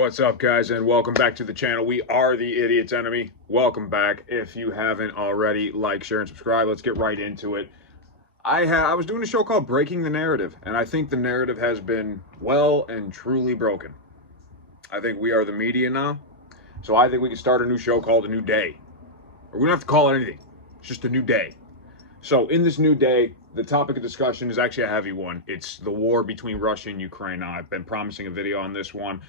What's up, guys, and welcome back to the channel. We are the Idiot's Enemy. Welcome back. If you haven't already, like, share, and subscribe. Let's get right into it. I was doing a show called Breaking the Narrative, and I think the narrative has been well and truly broken. I think we are the media now, so I think we can start a new show called A New Day. Or we don't have to call it anything. It's just a new day. So in this new day, the topic of discussion is actually a heavy one. It's the war between Russia and Ukraine. Now, I've been promising a video on this one.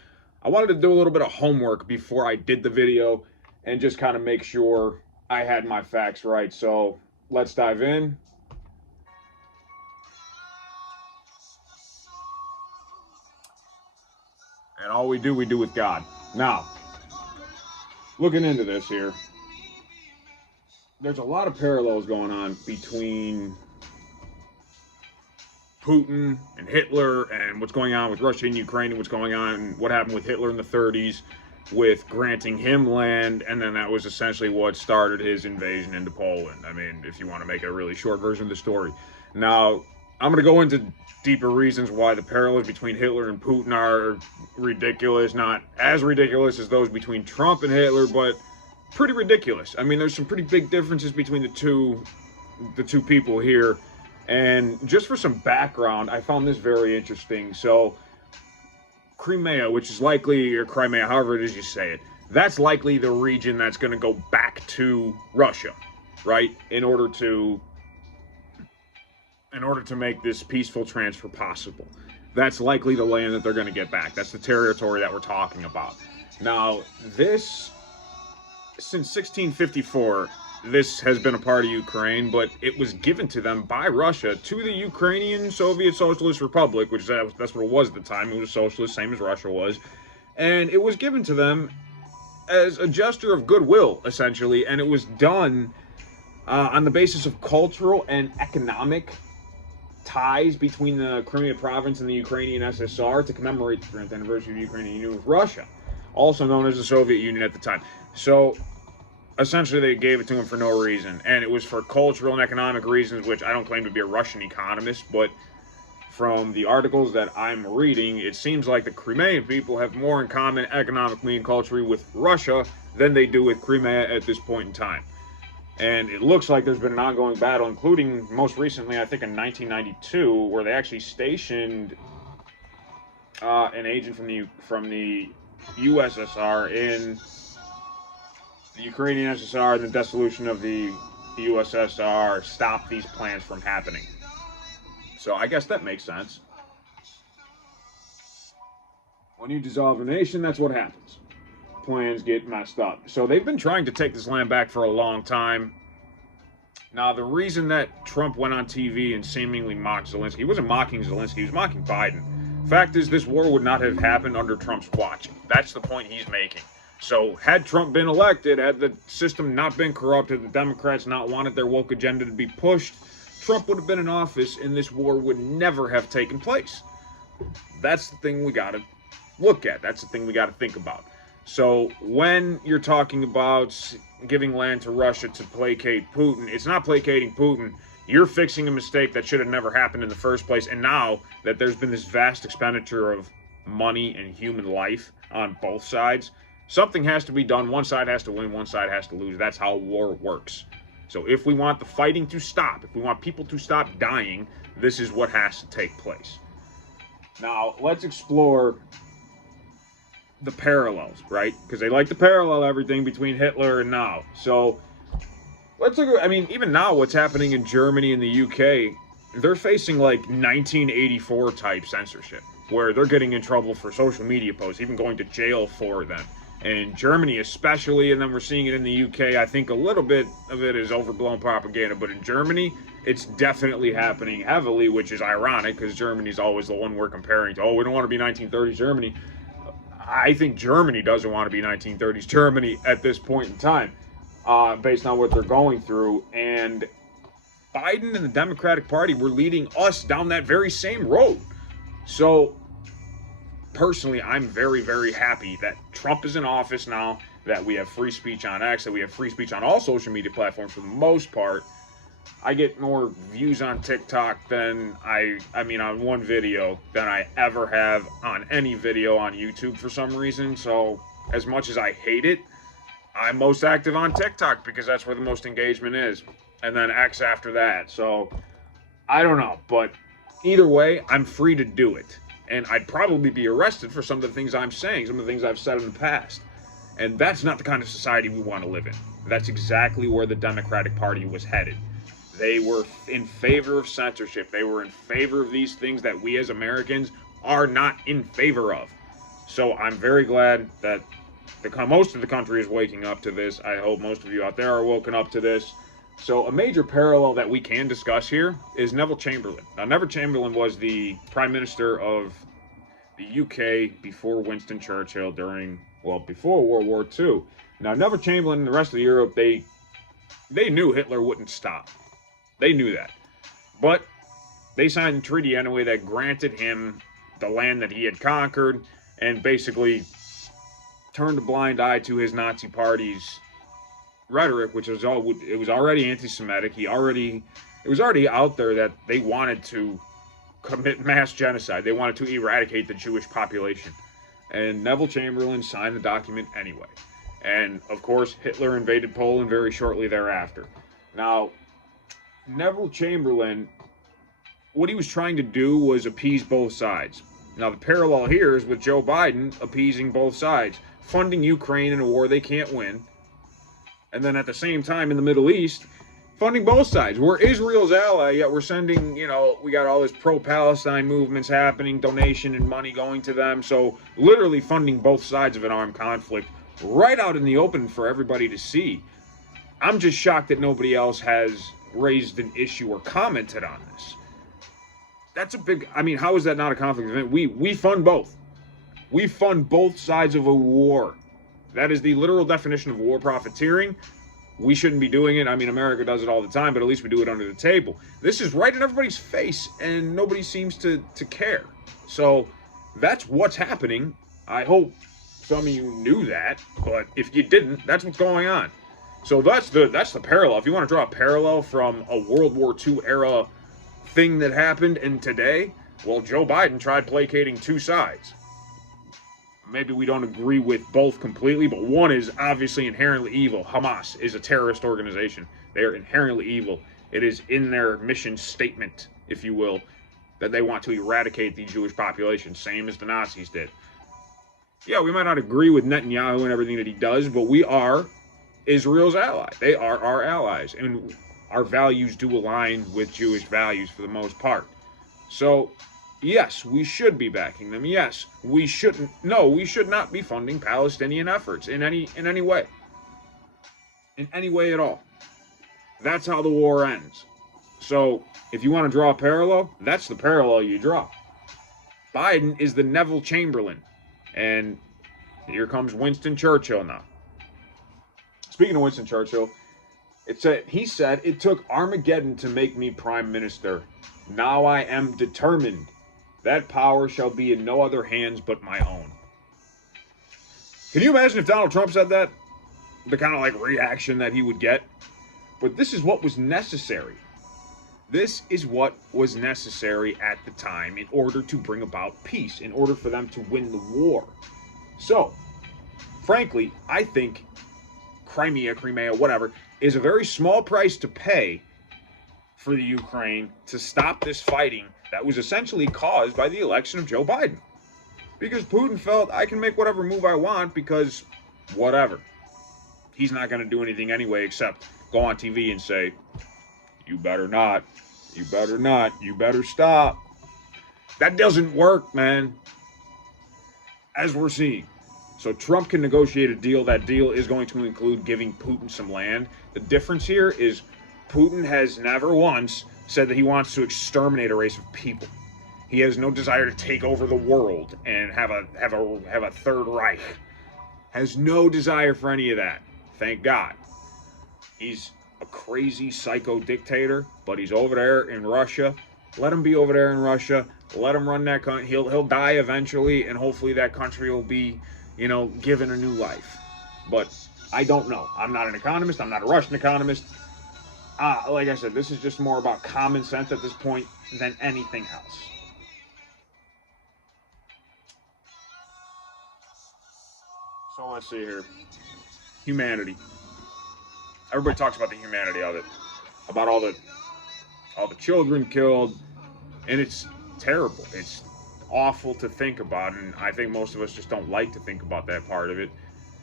I wanted to do a little bit of homework before I did the video and just kind of make sure I had my facts right. So let's dive in. And all we do with God. Now, looking into this here, there's a lot of parallels going on between Putin and Hitler and what's going on with Russia and Ukraine and what's going on, what happened with Hitler in the 30s with granting him land, and then that was essentially what started his invasion into Poland. I mean, if you want to make a really short version of the story. Now, I'm going to go into deeper reasons why the parallels between Hitler and Putin are ridiculous. Not as ridiculous as those between Trump and Hitler, but pretty ridiculous. I mean, there's some pretty big differences between the two people here. And just for some background, I found this very interesting. So, Crimea, which is likely, or Crimea, however it is you say it, that's likely the region that's going to go back to Russia, right? In order to make this peaceful transfer possible. That's likely the land that they're going to get back. That's the territory that we're talking about. Now, this, since 1654, this has been a part of Ukraine, but it was given to them by Russia to the Ukrainian Soviet Socialist Republic, which that's what it was at the time. It was socialist, same as Russia was. And it was given to them as a gesture of goodwill, essentially. And it was done on the basis of cultural and economic ties between the Crimea province and the Ukrainian SSR to commemorate the 3rd anniversary of the Ukrainian Union with Russia, also known as the Soviet Union at the time. So, essentially, they gave it to him for no reason, and it was for cultural and economic reasons, which I don't claim to be a Russian economist, but from the articles that I'm reading, it seems like the Crimean people have more in common economically and culturally with Russia than they do with Crimea at this point in time. And it looks like there's been an ongoing battle, including most recently, I think in 1992, where they actually stationed an agent from the USSR in the Ukrainian SSR, and the dissolution of the USSR stopped these plans from happening. So I guess that makes sense. When you dissolve a nation, that's what happens. Plans get messed up. So they've been trying to take this land back for a long time. Now, the reason that Trump went on TV and seemingly mocked Zelensky, he wasn't mocking Zelensky, he was mocking Biden. Fact is, this war would not have happened under Trump's watch. That's the point he's making. So had Trump been elected, had the system not been corrupted, the Democrats not wanted their woke agenda to be pushed, Trump would have been in office and this war would never have taken place. That's the thing we got to look at. That's the thing we got to think about. So when you're talking about giving land to Russia to placate Putin, it's not placating Putin. You're fixing a mistake that should have never happened in the first place. And now that there's been this vast expenditure of money and human life on both sides, something has to be done. One side has to win, one side has to lose. That's how war works. So if we want the fighting to stop, if we want people to stop dying, this is what has to take place. Now, let's explore the parallels, right? Because they like to parallel everything between Hitler and now. So let's look at, I mean, even now what's happening in Germany and the UK, they're facing like 1984 type censorship, where they're getting in trouble for social media posts, even going to jail for them. And Germany especially, and then we're seeing it in the UK. I think a little bit of it is overblown propaganda, but in Germany, it's definitely happening heavily, which is ironic because Germany's always the one we're comparing to. Oh, we don't want to be 1930s Germany. I think Germany doesn't want to be 1930s Germany at this point in time, based on what they're going through. And Biden and the Democratic Party were leading us down that very same road. So personally, I'm very, very happy that Trump is in office now, that we have free speech on X, that we have free speech on all social media platforms for the most part, I get more views on TikTok than on one video than I ever have on any video on YouTube for some reason. So as much as I hate it, I'm most active on TikTok because that's where the most engagement is. And then X after that. So I don't know, but either way, I'm free to do it. And I'd probably be arrested for some of the things I'm saying, some of the things I've said in the past. And that's not the kind of society we want to live in. That's exactly where the Democratic Party was headed. They were in favor of censorship. They were in favor of these things that we as Americans are not in favor of. So I'm very glad that most of the country is waking up to this. I hope most of you out there are woken up to this. So a major parallel that we can discuss here is Neville Chamberlain. Now, Neville Chamberlain was the Prime Minister of the UK before Winston Churchill before World War II. Now, Neville Chamberlain and the rest of Europe, they knew Hitler wouldn't stop. They knew that. But they signed a treaty anyway that granted him the land that he had conquered and basically turned a blind eye to his Nazi party's rhetoric, which was it was already anti-Semitic. It was already out there that they wanted to commit mass genocide. They wanted to eradicate the Jewish population. And Neville Chamberlain signed the document anyway. And of course, Hitler invaded Poland very shortly thereafter. Now, Neville Chamberlain, what he was trying to do was appease both sides. Now, the parallel here is with Joe Biden appeasing both sides, funding Ukraine in a war they can't win, and then at the same time in the Middle East, funding both sides. We're Israel's ally, yet we're sending, we got all this pro-Palestine movements happening, donation and money going to them. So literally funding both sides of an armed conflict right out in the open for everybody to see. I'm just shocked that nobody else has raised an issue or commented on this. That's a big, how is that not a conflict event? We fund both. We fund both sides of a war. That is the literal definition of war profiteering. We shouldn't be doing it. America does it all the time, but at least we do it under the table. This is right in everybody's face, and nobody seems to care. So that's what's happening. I hope some of you knew that, but if you didn't, that's what's going on. So that's the parallel. If you want to draw a parallel from a World War II era thing that happened and today, well, Joe Biden tried placating two sides. Maybe we don't agree with both completely, but one is obviously inherently evil. Hamas is a terrorist organization. They are inherently evil. It is in their mission statement, if you will, that they want to eradicate the Jewish population, same as the Nazis did. Yeah, we might not agree with Netanyahu and everything that he does, but we are Israel's ally. They are our allies, and our values do align with Jewish values for the most part. So, yes, we should be backing them. Yes, we shouldn't. No, we should not be funding Palestinian efforts in any way. In any way at all. That's how the war ends. So, if you want to draw a parallel, that's the parallel you draw. Biden is the Neville Chamberlain. And here comes Winston Churchill now. Speaking of Winston Churchill, he said, "It took Armageddon to make me prime minister. Now I am determined. That power shall be in no other hands but my own." Can you imagine if Donald Trump said that? The kind of reaction that he would get? But this is what was necessary. This is what was necessary at the time in order to bring about peace, in order for them to win the war. So, frankly, I think Crimea, whatever, is a very small price to pay for the Ukraine to stop this fighting that was essentially caused by the election of Joe Biden. Because Putin felt, I can make whatever move I want because whatever. He's not going to do anything anyway except go on TV and say, you better not, you better not, you better stop. That doesn't work, man. As we're seeing. So Trump can negotiate a deal. That deal is going to include giving Putin some land. The difference here is Putin has never once said that he wants to exterminate a race of people. He has no desire to take over the world and have a third Reich. Has no desire for any of that. Thank God. He's a crazy psycho dictator, but he's over there in Russia. Let him be over there in Russia. Let him run that country. He'll die eventually, and hopefully that country will be, given a new life. But I don't know. I'm not an economist. I'm not a Russian economist. like I said, this is just more about common sense at this point than anything else. So let's see here. Humanity. Everybody talks about the humanity of it, about all the children killed, and it's terrible. It's awful to think about, and I think most of us just don't like to think about that part of it.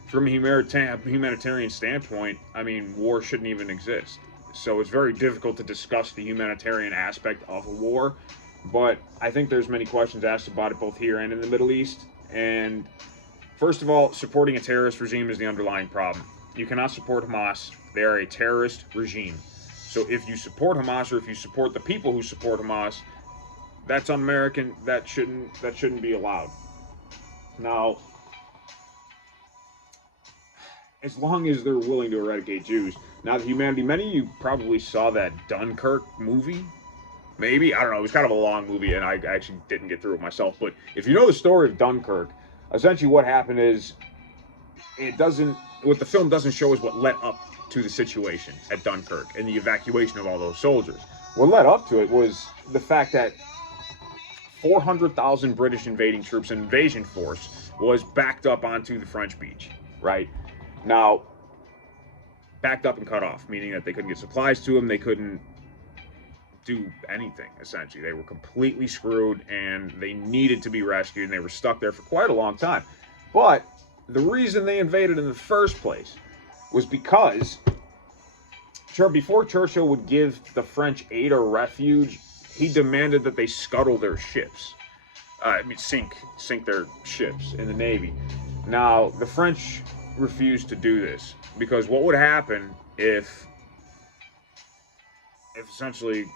From a humanitarian standpoint, I mean, war shouldn't even exist. So it's very difficult to discuss the humanitarian aspect of a war, but I think there's many questions asked about it both here and in the Middle East. And first of all, supporting a terrorist regime is the underlying problem. You cannot support Hamas. They are a terrorist regime. So if you support Hamas, or if you support the people who support Hamas, that's un-American. That shouldn't be allowed. Now, as long as they're willing to eradicate Jews. Now, the humanity, many of you probably saw that Dunkirk movie. Maybe, I don't know. It was kind of a long movie, and I actually didn't get through it myself. But if you know the story of Dunkirk, essentially what happened is what the film doesn't show is what led up to the situation at Dunkirk and the evacuation of all those soldiers. What led up to it was the fact that 400,000 British invading troops, an invasion force, was backed up onto the French beach, right? Now, backed up and cut off, meaning that they couldn't get supplies to them, they couldn't do anything, essentially. They were completely screwed, and they needed to be rescued, and they were stuck there for quite a long time. But the reason they invaded in the first place was because before Churchill would give the French aid or refuge, he demanded that they scuttle their ships. Sink their ships in the Navy. Now, the French refused to do this because what would happen if essentially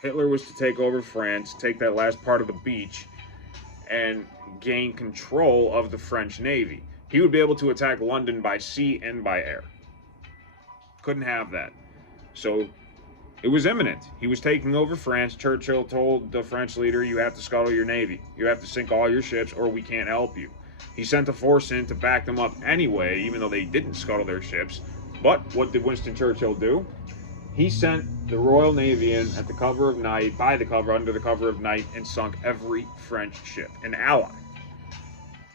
Hitler was to take over France, take that last part of the beach, and gain control of the French Navy? He would be able to attack London by sea and by air. Couldn't have that. So it was imminent. He was taking over France. Churchill told the French leader, you have to scuttle your navy. You have to sink all your ships or we can't help you. He sent a force in to back them up anyway, even though they didn't scuttle their ships. But what did Winston Churchill do? He sent the Royal Navy in under the cover of night, and sunk every French ship, an ally.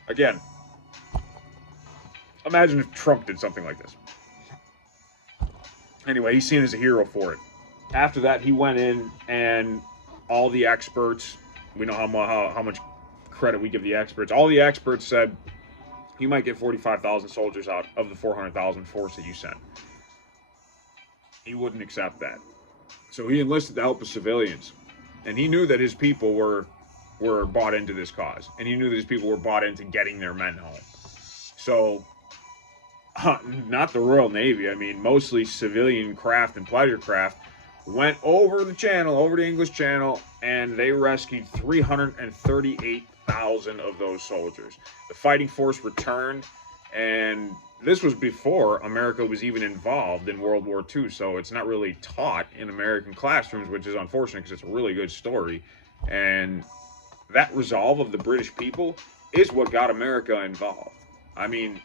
Again, imagine if Trump did something like this. Anyway, he's seen as a hero for it. After that, he went in, and all the experts, we know how much credit we give the experts, all the experts said, you might get 45,000 soldiers out of the 400,000 force that you sent. He wouldn't accept that. So he enlisted the help of civilians. And he knew that his people were bought into this cause. And he knew that his people were bought into getting their men home. So, not the Royal Navy, I mean, mostly civilian craft and pleasure craft, went over the channel, over the English Channel, and they rescued 338,000 of those soldiers. The fighting force returned, and this was before America was even involved in World War II, so it's not really taught in American classrooms, which is unfortunate because it's a really good story. And that resolve of the British people is what got America involved. I mean,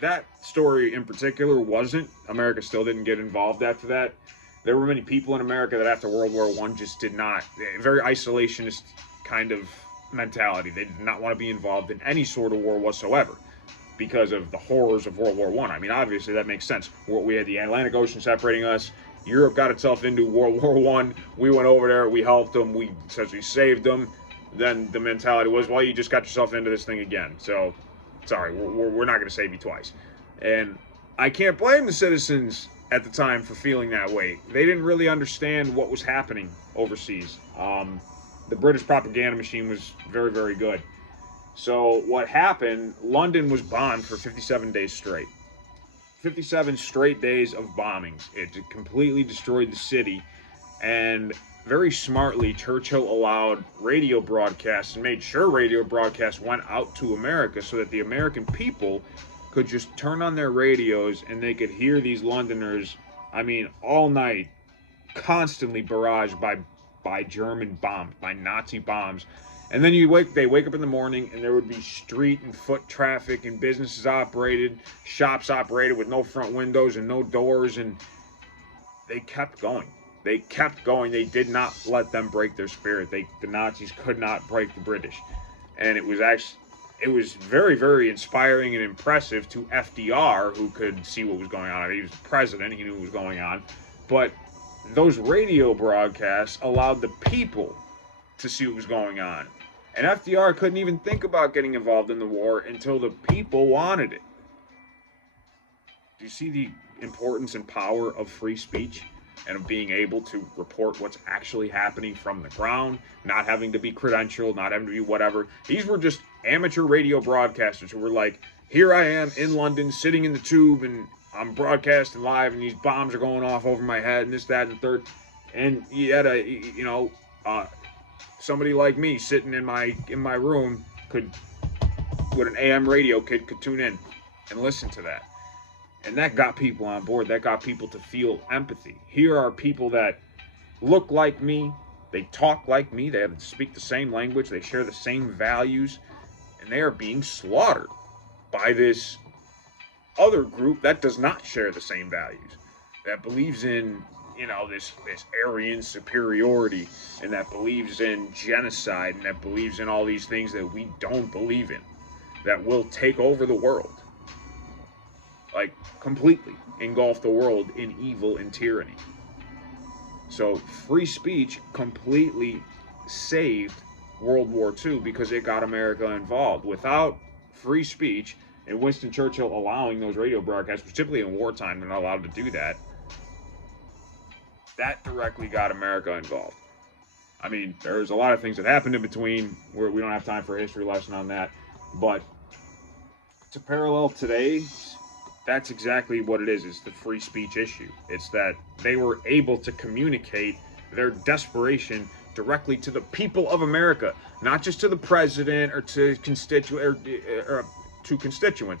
that story in particular wasn't. America still didn't get involved after that. There were many people in America that after World War I just did not, very isolationist kind of mentality. They did not want to be involved in any sort of war whatsoever because of the horrors of World War I. I mean, obviously that makes sense. We had the Atlantic Ocean separating us. Europe got itself into World War I. We went over there. We helped them. We essentially saved them. Then the mentality was, well, you just got yourself into this thing again. So, sorry, we're not going to save you twice. And I can't blame the citizens at the time for feeling that way. They didn't really understand what was happening overseas. The British propaganda machine was very, very good. So what happened, London was bombed for 57 days straight. 57 straight days of bombings. It completely destroyed the city. And very smartly, Churchill allowed radio broadcasts and made sure radio broadcasts went out to America so that the American people could just turn on their radios and they could hear these Londoners, I mean, all night, constantly barraged by German bombs, by Nazi bombs. And then they wake up in the morning and there would be street and foot traffic and businesses operated, shops operated with no front windows and no doors. And they kept going. They kept going. They did not let them break their spirit. The Nazis could not break the British, and it was very, very inspiring and impressive to FDR, who could see what was going on. He was the president. He knew what was going on, but those radio broadcasts allowed the people to see what was going on. And FDR couldn't even think about getting involved in the war until the people wanted it. Do you see the importance and power of free speech and of being able to report what's actually happening from the ground, not having to be credentialed, not having to be whatever? These were just amateur radio broadcasters who were like, here I am in London, sitting in the tube, and I'm broadcasting live, and these bombs are going off over my head, and this, that, and the third. And you had somebody like me sitting in my room could, with an AM radio, could tune in and listen to that. And that got people on board. That got people to feel empathy. Here are people that look like me. They talk like me. They speak the same language. They share the same values. And they are being slaughtered by this other group that does not share the same values. That believes in, this Aryan superiority. And that believes in genocide. And that believes in all these things that we don't believe in. That will take over the world. Like, completely engulf the world in evil and tyranny. So free speech completely saved World War II because it got America involved. Without free speech and Winston Churchill allowing those radio broadcasts, which typically in wartime they're not allowed to do that, that directly got America involved. I mean, there's a lot of things that happened in between where we don't have time for a history lesson on that, but to parallel today, that's exactly what it is. It's the free speech issue. It's that they were able to communicate their desperation directly to the people of America, not just to the president or to constituents.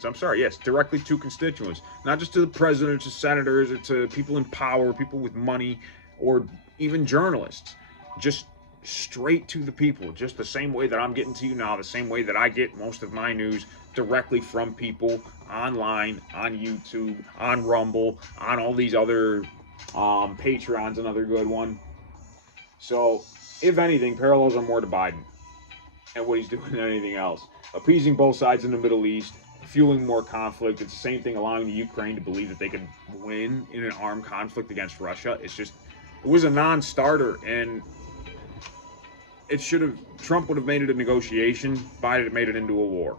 I'm sorry, yes, directly to constituents, not just to the president, to senators, or to people in power, people with money, or even journalists. Just straight to the people, just the same way that I'm getting to you now, the same way that I get most of my news directly from people online, on YouTube, on Rumble, on all these other Patreon's another good one. So, if anything, parallels are more to Biden and what he's doing than anything else. Appeasing both sides in the Middle East, fueling more conflict. It's the same thing allowing the Ukraine to believe that they could win in an armed conflict against Russia. It was a non-starter, and Trump would have made it a negotiation. Biden made it into a war.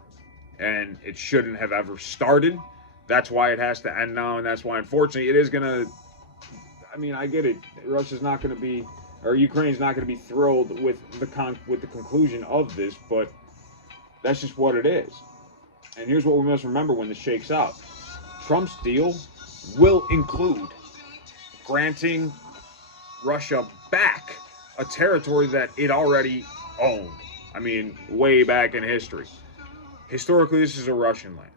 And it shouldn't have ever started. That's why it has to end now, and that's why, unfortunately, it is going to... I mean, I get it. Russia's not going to be... or Ukraine's not going to be thrilled with the conclusion of this, but that's just what it is. And here's what we must remember when this shakes out. Trump's deal will include granting Russia back a territory that it already owned. I mean, way back in history. Historically, this is a Russian land.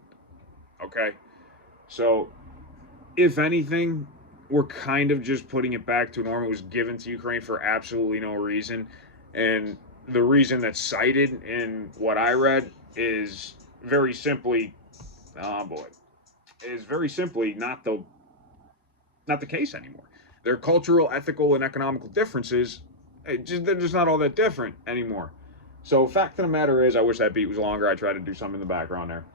Okay? So, if anything, we're kind of just putting it back to normal. It was given to Ukraine for absolutely no reason. And the reason that's cited in what I read is very simply, is very simply not the case anymore. Their cultural, ethical, and economical differences, they're just not all that different anymore. So, fact of the matter is, I wish that beat was longer. I tried to do something in the background there.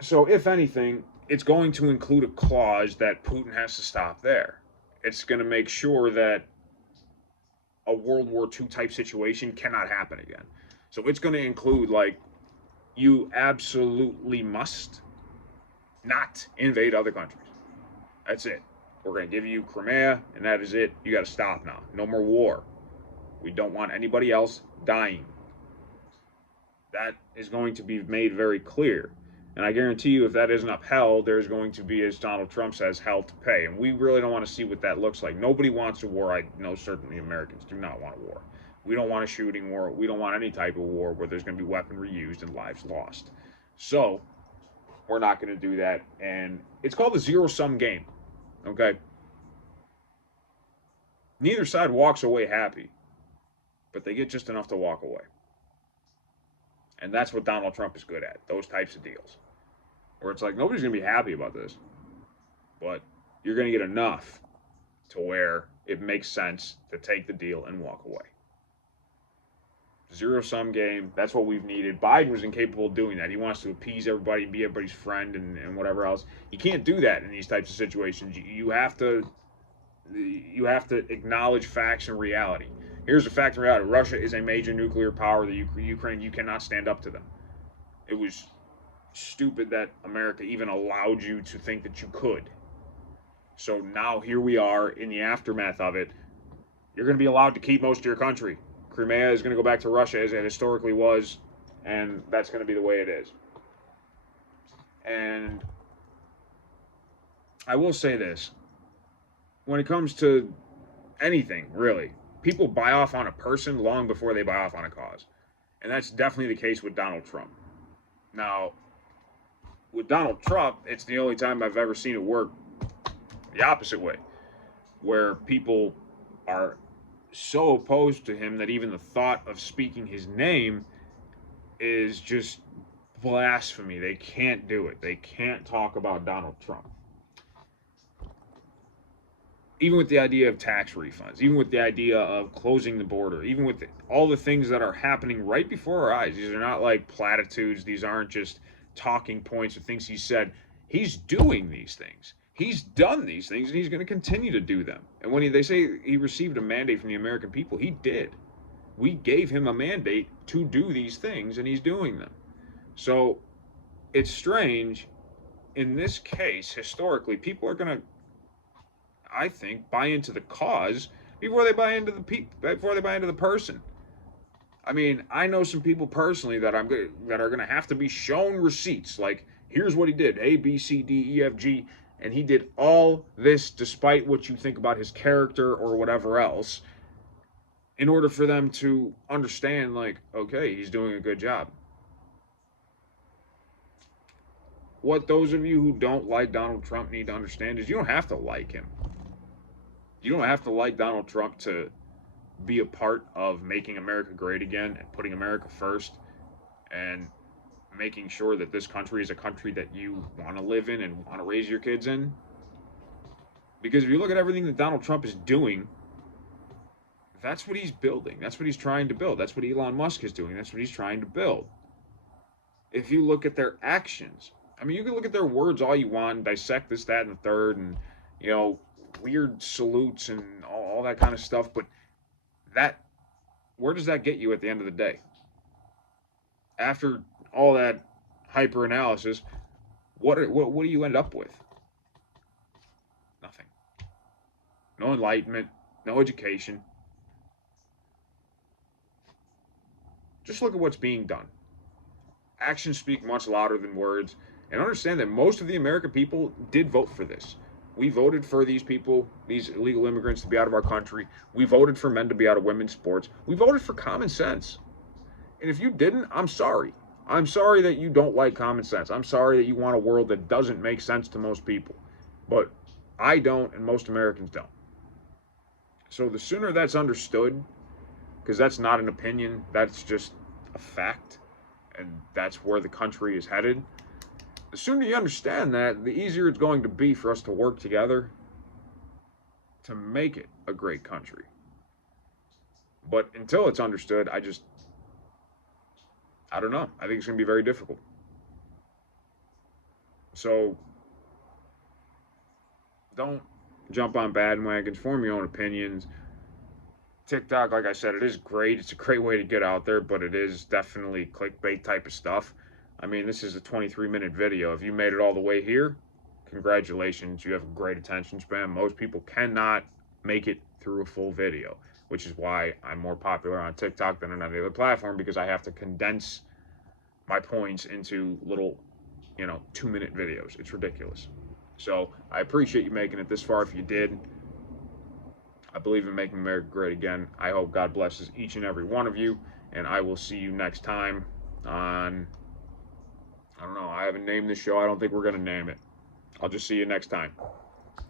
So, if anything, it's going to include a clause that Putin has to stop there. It's going to make sure that a World War II type situation cannot happen again. So, it's going to include, like, you absolutely must not invade other countries. That's it. We're going to give you Crimea, and that is it. You got to stop now. No more war. We don't want anybody else dying. That is going to be made very clear. And I guarantee you, if that isn't upheld, there's going to be, as Donald Trump says, hell to pay. And we really don't want to see what that looks like. Nobody wants a war. I know certainly Americans do not want a war. We don't want a shooting war. We don't want any type of war where there's going to be weaponry used and lives lost. So, we're not going to do that. And it's called a zero-sum game. Okay? Neither side walks away happy. But they get just enough to walk away. And that's what Donald Trump is good at. Those types of deals. Where it's like, nobody's going to be happy about this. But you're going to get enough to where it makes sense to take the deal and walk away. Zero-sum game. That's what we've needed. Biden was incapable of doing that. He wants to appease everybody, be everybody's friend, and whatever else. You can't do that in these types of situations. You have to acknowledge facts and reality. Here's the fact and reality: Russia is a major nuclear power. The Ukraine, you cannot stand up to them. It was stupid that America even allowed you to think that you could. So now here we are in the aftermath of it. You're going to be allowed to keep most of your country. Crimea is going to go back to Russia as it historically was, and that's going to be the way it is. And I will say this. When it comes to anything, really, people buy off on a person long before they buy off on a cause. And that's definitely the case with Donald Trump. Now, with Donald Trump, it's the only time I've ever seen it work the opposite way, where people are so opposed to him that even the thought of speaking his name is just blasphemy. They can't do it. They can't talk about Donald Trump. Even with the idea of tax refunds, even with the idea of closing the border, even with all the things that are happening right before our eyes. These are not like platitudes. These aren't just talking points or things he said. He's doing these things. He's done these things, and he's going to continue to do them. And when they say he received a mandate from the American people, he did. We gave him a mandate to do these things, and he's doing them. So it's strange. In this case, historically, people are going to, I think, buy into the cause before they buy into the person. I mean, I know some people personally that are going to have to be shown receipts. Like, here's what he did: A, B, C, D, E, F, G. And he did all this despite what you think about his character or whatever else, in order for them to understand, like, okay, he's doing a good job. What those of you who don't like Donald Trump need to understand is you don't have to like him. You don't have to like Donald Trump to be a part of making America great again and putting America first and making sure that this country is a country that you want to live in and want to raise your kids in. Because if you look at everything that Donald Trump is doing, that's what he's building. That's what he's trying to build. That's what Elon Musk is doing. That's what he's trying to build. If you look at their actions, I mean, you can look at their words all you want and dissect this, that, and the third, and, you know, weird salutes and all that kind of stuff, but where does that get you at the end of the day? After all that hyper analysis, what do you end up with? Nothing. No enlightenment, no education. Just look at what's being done. Actions speak much louder than words, and understand that most of the American people did vote for this. We voted for these people, these illegal immigrants, to be out of our country. We voted for men to be out of women's sports. We voted for common sense. And if you didn't, I'm sorry. I'm sorry that you don't like common sense. I'm sorry that you want a world that doesn't make sense to most people. But I don't, and most Americans don't. So the sooner that's understood, because that's not an opinion, that's just a fact, and that's where the country is headed. The sooner you understand that, the easier it's going to be for us to work together to make it a great country. But until it's understood, I don't know. I think it's going to be very difficult. So don't jump on bandwagons. Form your own opinions. TikTok, like I said, it is great. It's a great way to get out there, but it is definitely clickbait type of stuff. I mean, this is a 23-minute video. If you made it all the way here, congratulations. You have a great attention span. Most people cannot make it through a full video, which is why I'm more popular on TikTok than on any other platform, because I have to condense my points into little, 2-minute videos. It's ridiculous. So I appreciate you making it this far. If you did, I believe in making America great again. I hope God blesses each and every one of you, and I will see you next time on, I don't know, I haven't named this show. I don't think we're going to name it. I'll just see you next time.